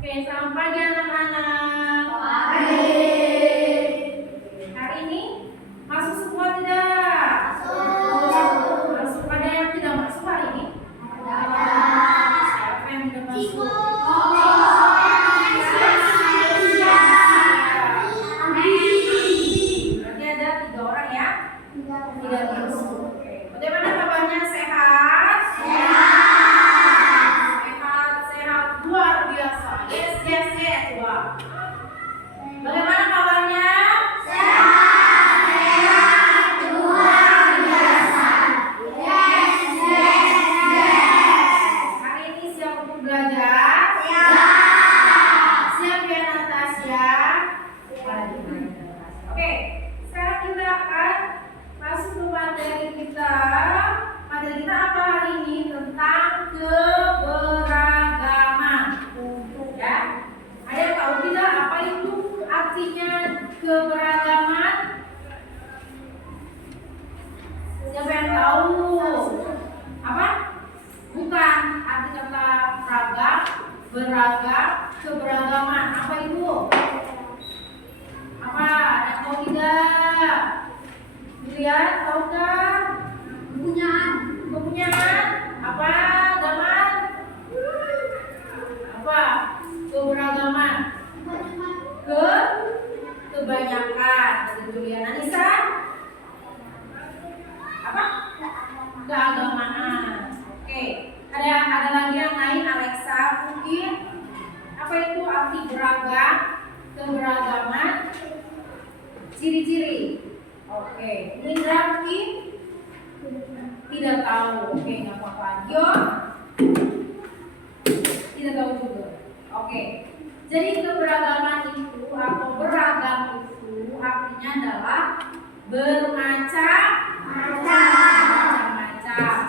Oke, selamat pagi anak-anak. Pagi. Hari ini masuk semua tidak? Masuk. Masuk. Ada yang tidak masuk hari ini? Ada. Siapa yang tidak masuk? Berarti ada 3 orang ya? Tidak masuk. Oke. Bagaimana kabarnya? Sehat? Sehat, luar biasa. Yes. Wah. Bagaimana kabarnya? Hari ini siap untuk belajar? Siap ya Natasha? Oke, sekarang kita akan masuk ke materi kita. Materi kita apa hari ini? Tentang keberagaman. Ya, ada yang tahu tidak apa itu artinya keberagaman? Siapa yang tahu? Apa? Bukan, arti kata ragam, beragam, keberagaman. Apa itu? Apa? Ada yang tahu tidak? Dilihat, tahu kan? Kepunyaan. Apa? Gaman? Apa? Keberagaman. Kebanyakan. Dari Julian Anissa. Apa? Keagamaan. Oke. Ada lagi yang lain, Alexa mungkin. Apa itu arti beragam? Keberagaman. Ciri-ciri. Oke. Indra mungkin tidak tahu. Oke, nggak apa-apa. Gio tidak tahu juga. Oke. Jadi keberagaman itu atau beragam itu artinya adalah bermacam-macam.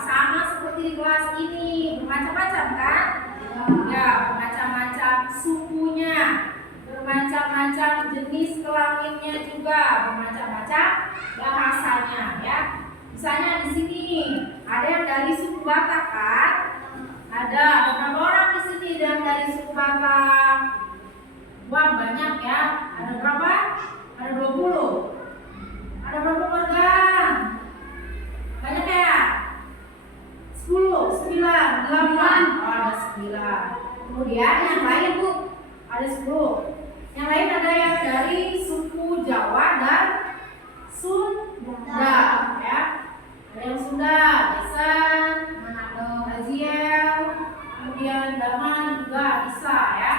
Sama seperti di kelas ini, bermacam-macam kan? Ya, bermacam-macam sukunya, bermacam-macam jenis kelaminnya juga, bermacam-macam bahasanya ya. Misalnya di sini ada yang dari suku Batak kan? Ada berapa orang di sini yang dari suku Batak? Wah, banyak ya. Ada berapa? Ada 20. Ada berapa warga? Banyak ya? 10, 9, 8. Oh, ada 9. Kemudian yang lain Bu, ada 10. Yang lain ada yang dari suku Jawa dan Sunda ya. Ada yang Sunda, Desan, Manado, Aziel, kemudian Daman juga bisa ya.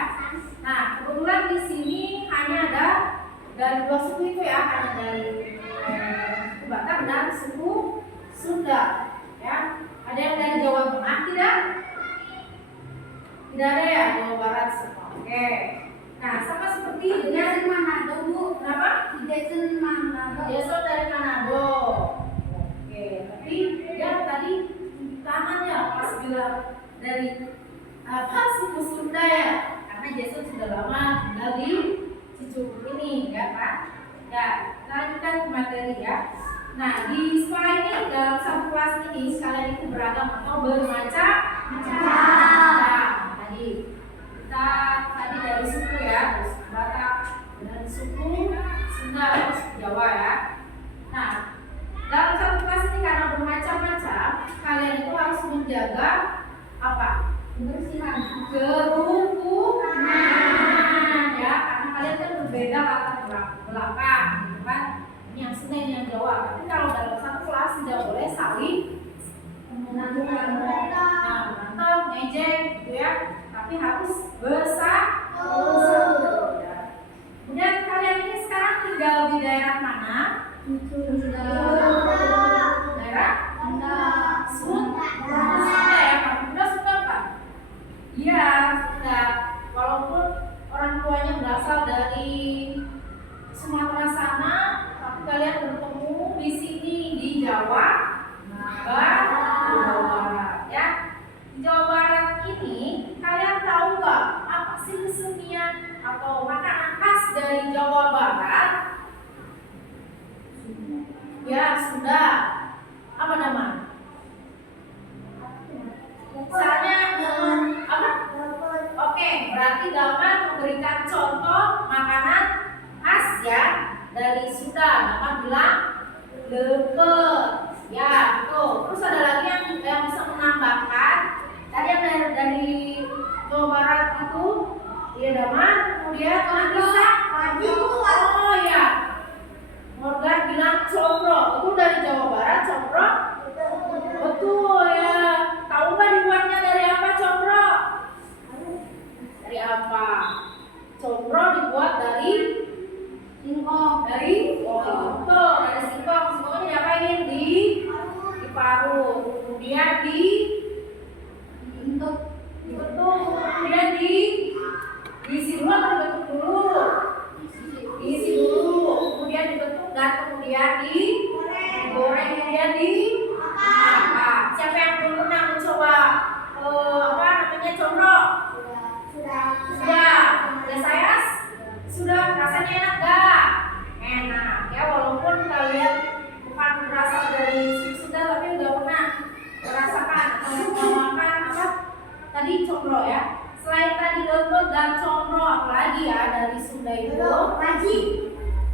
Nah, kebetulan di sini hanya ada dari 2 suku itu ya, hanya dari suku Batak dan suku Sunda ya. Ada yang dari Jawa Tengah tidak? Tidak ada ya, Jawa Barat semua. Oke. Nah, sama seperti dengan Manado Bu. Kenapa? Jason Manado. Jason dari Manado. Oke, tapi dia tadi tangan ya pas bilang dari apa suku Sunda ya, karena Jason sudah lama tinggal di Cicuk ini ya kan. Ya, kita lanjutkan ke materi ya. Nah, di sekolah ini dalam satu kelas ini sekalian itu beragam atau bermacam-macam. Tadi kita dari suku ya, dari suku Batak, dari suku Sunda, dari suku Jawa ya. Nah, dalam satu kelas ini karena bermacam-macam, kalian itu harus menjaga apa? Kebersihan, kerukunan ya, karena kalian kan berbeda latar belakang, gitu kan? Ini yang Sunda, ini yang Jawa. Tapi kalau dalam satu kelas tidak boleh saling berantem, ngejek, gitu ya. Tapi harus bersatu. Kemudian kalian ini sekarang tinggal di daerah mana? Daerah Sunda ya, Sunda kan? Iya, Sunda. Walaupun orang tuanya berasal dari Sumatera sana, tapi kalian bertemu di sini di Jawa Barat ya. Di Jawa Barat ini kalian tahu nggak apa sih kesenian atau makanan khas dari Jawa Barat? Ya, Sunda. Apa nama? Misalnya apa? Oke, berarti Daman dari sudah dapat bilang lepet. Ya, tuh. Terus ada lagi yang bisa menambahkan. Tadi yang dari Jawa Barat itu dia Daman, kemudian orang bisa oh ya. Morgan bilang combro. Itu dari Jawa Barat combro. Betul ya. Tahu nggak dibuatnya dari apa combro? Dari apa? Combro dibuat dari singkong. dari betul, dari singkong. Singkongnya diapain? Di parut. Kemudian Untuk betul. Kemudian diisi dulu atau dibentuk dulu? Diisi dulu. Kemudian dibentuk dan kemudian digoreng. Kemudian dimakan. Siapa yang belum pernah mencoba apa namanya combro? Sudah. Ya saya sudah. Rasanya enak gak? Enak ya, walaupun kalian bukan berasal dari Sunda tapi udah pernah merasakan atau makan apa tadi combro ya. Selain tadi lepet dan combro, apalagi ya dari Sunda itu?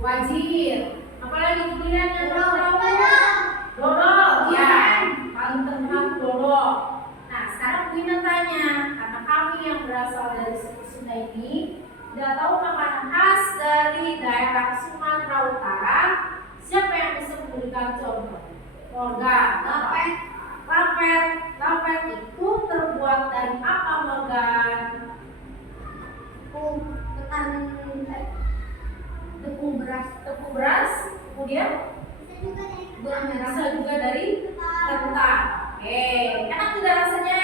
Wajir. Apalagi pilihan yang dodol. Ya, paling terkenal dodol. Nah, sekarang Bina tanya, karena kami yang berasal dari suku Sunda ini tidak tahu makanan khas dari daerah Sumatera Utara. Siapa yang bisa memberikan contoh? Morgan. Lapet itu terbuat dari apa, Morgan? Tepung Beras. Kemudian gula merah. bisa juga dari ketan. Enak tidak rasanya?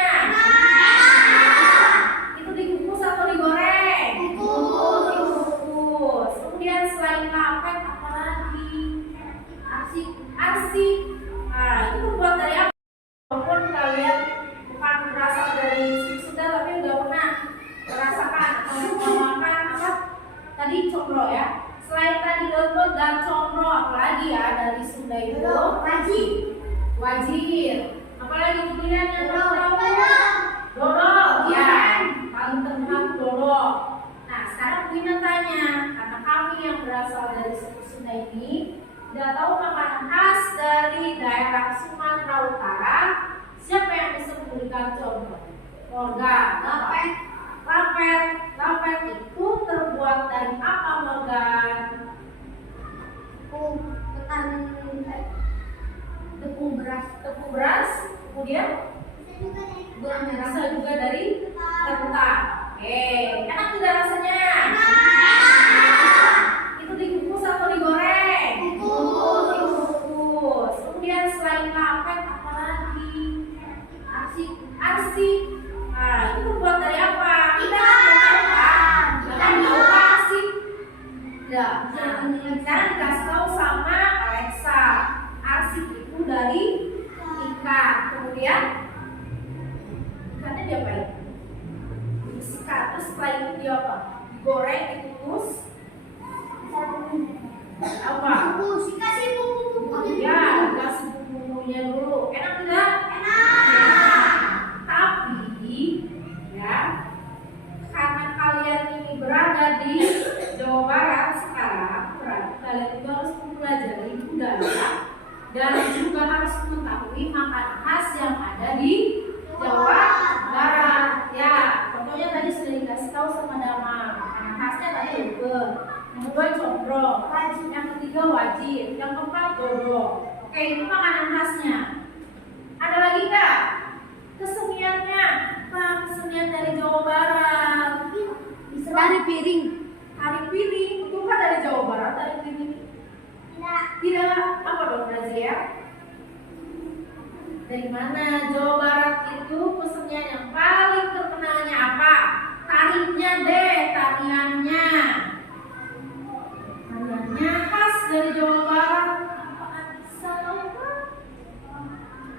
Itu dikukus atau digoreng? Dikukus. Kemudian selain lapet apa lagi? Arsik. Nah, itu terbuat dari apa? Walaupun kalian bukan berasal dari Sunda tapi udah pernah merasakan atau makan apa? Tadi combro ya. Selain tadi lepet dan combro, apalagi ya dari Sunda itu? Wajir. Apalagi pilihan yang dodol. Ya, paling terkenal dodol. Nah, sekarang Bina tanya, karena kami yang berasal dari suku Sunda ini tidak tahu makanan khas dari daerah Sumatera Utara. Siapa yang bisa memberikan contoh? Morgan. Lapet itu terbuat dari apa, Morgan? Tepung Beras. Kemudian gula merah. bisa juga dari ketan. Enak tidak rasanya? Itu dikukus atau digoreng? Dikukus. Kemudian selain lapet apa lagi? Arsik. Nah, itu terbuat dari apa? Kita jangan tahu arsik. Ya. Nah, sekarang dikasih tahu sama Alexa. Arsik itu dari ikan. Kemudian ikannya diapain? Disikat. Terus setelah itu dia apa? Digoreng, dikukus. Apa? Kasih bumbu. Ya, kasih bumbunya dulu. Enak tidak? Tapi ya, karena kalian ini berada di Jawa Barat sekarang, berarti kalian juga harus mempelajari budaya dan juga harus mengetahui makanan khas yang ada di Jawa Barat. Ya, contohnya tadi sudah dikasih tahu sama Dama. Makanan khasnya tadi lepet, yang kedua combro, yang ketiga wajib, yang keempat dodol. Oke, itu makanan khasnya. Ada lagi nggak? Keseniannya, kesenian dari Jawa Barat. Dari piring. Tari piring, itu kan dari Jawa Barat, tari piring. Tidak, apa dong Razia? Dari mana? Jawa Barat itu kesenian yang paling terkenalnya apa? Tarinya deh, tariannya. Tariannya khas dari Jawa Barat. Apakah bisa lupa?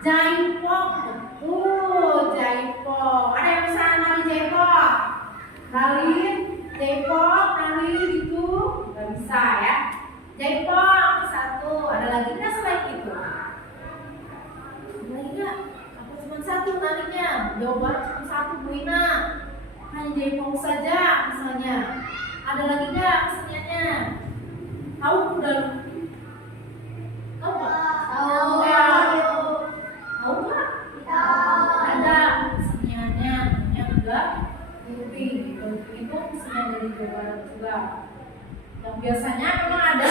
Jaipong, betul, jaipong. Ada yang bisa nari jaipong? Nari jaipong, nari gitu? Gak bisa ya. Jaipong satu, ada lagi nggak selain itu? Ada lagi nggak? Apa cuma satu narinya? Jawa Barat cuma satu, Bu Ina. Hanya jaipong saja misalnya. Ada lagi nggak keseniannya? Tahu udah? Tahu nggak? Tahu. Tahu nggak? Ada keseniannya yang juga Galuping. Galuping itu kesenian dari Jawa Barat juga. Yang biasanya memang ada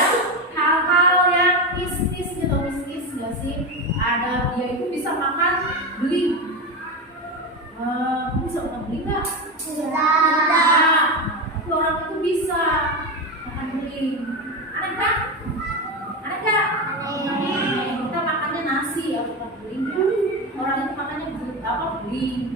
hal-hal yang mistis gitu, mistis nggak sih? Ada dia itu bisa makan beling. Kamu bisa makan beling nggak? Nah, tapi orang itu bisa makan beling. Aneh kan? Aneh nggak? Kita makannya nasi ya, bukan beling ya. Orang itu makannya beling.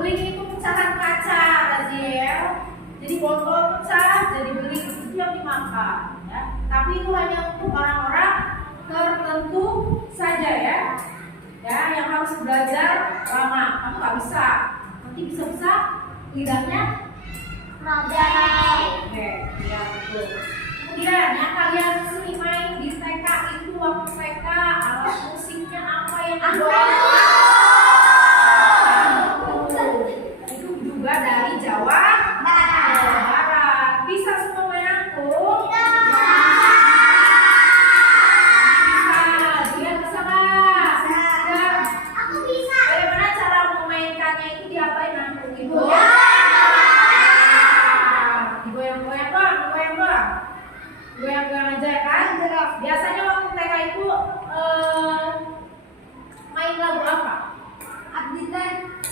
Beling itu pecahan kaca, Raziel. Jadi botol pecah, jadi beling itu yang dimakan. Ya. Tapi itu hanya untuk orang-orang tertentu saja ya. Ya, yang harus belajar lama. Kamu nggak bisa. Nanti bisa lidahnya oke, ya betul. Kemudian yang kalian sering main di TK itu waktu TK alat musiknya apa yang dibawa? Itu juga dari Jawa Barat. Bisa semua main aku? Bisa. Dia bisa nggak? Bagaimana cara memainkannya itu diapain aku gitu? Digoyang-goyang bang, goyang-goyang aja kan? Biasanya waktu TK itu main lagu apa?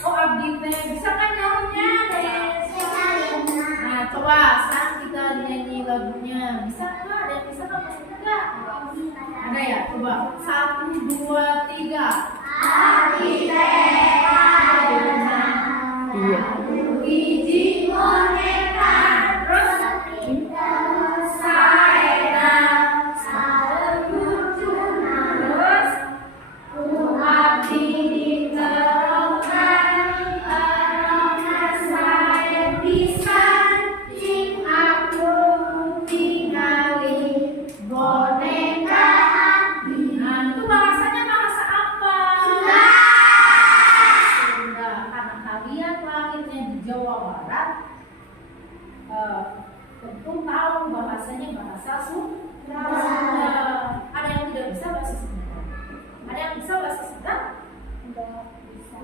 Oh Abdi Teh, bisa kan nyanyinya? Nah coba sekarang kita nyanyi lagunya. Bisa nggak? Ada yang bisa nggak? Maksudnya nggak? Ada ya? Coba 1, 2, 3. Abdi Teh Ayeuna. Iya. Hiji boneka terus saena saeucuna terus ku abdi diterongan sae pisan cing aku tinggali boneka abdi. Nah itu bahasanya bahasa apa? Sunda. Karena kalian lahirnya di Jawa Barat, tentu tahu bahasanya bahasa Sunda. Ada yang tidak bisa bahasa Sunda? Ada yang bisa bahasa Sunda? Bisa.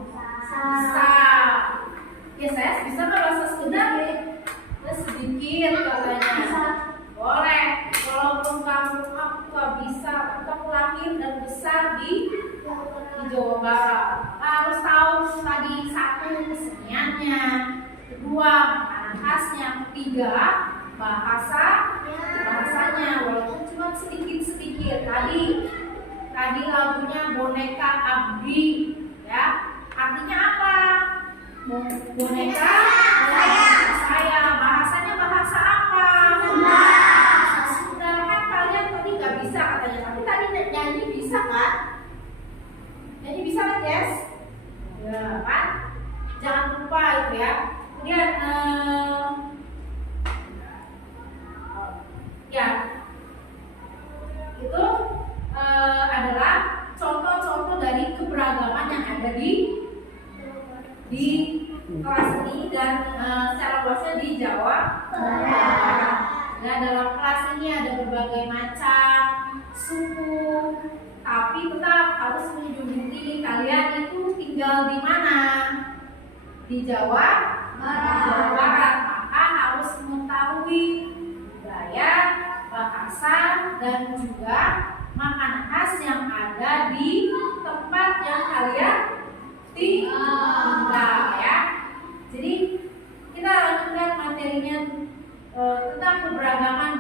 Ya saya bisa nggak bahasa Sunda? Sedikit katanya. Boleh. Walaupun kamu nggak bisa, kamu lahir dan besar di Jawa Barat. Harus tahu tadi 1 keseniannya, 2 makanan khasnya, 3 bahasanya walaupun cuma sedikit. Tadi lagunya boneka Abdi ya. Artinya apa? Boneka saya. Bahasanya bahasa apa? Bahasa Sunda. Kan kalian tadi nggak bisa katanya. Tapi tadi nyanyi bisa kan? Nyanyi bisa kan, Yes? Ya kan? Jangan lupa itu ya. Kemudian ya itu adalah contoh-contoh dari keberagaman yang ada di kelas ini dan secara luasnya di Jawa Barat. Nah dalam kelas ini ada berbagai macam suku, tapi tetap harus menjunjung tinggi kalian itu tinggal di mana? Di Jawa Barat. Maka harus mengetahui budaya, bahasa, dan juga makanan khas yang ada di tempat yang kalian tinggal ya. Jadi kita lanjutkan materinya tentang keberagaman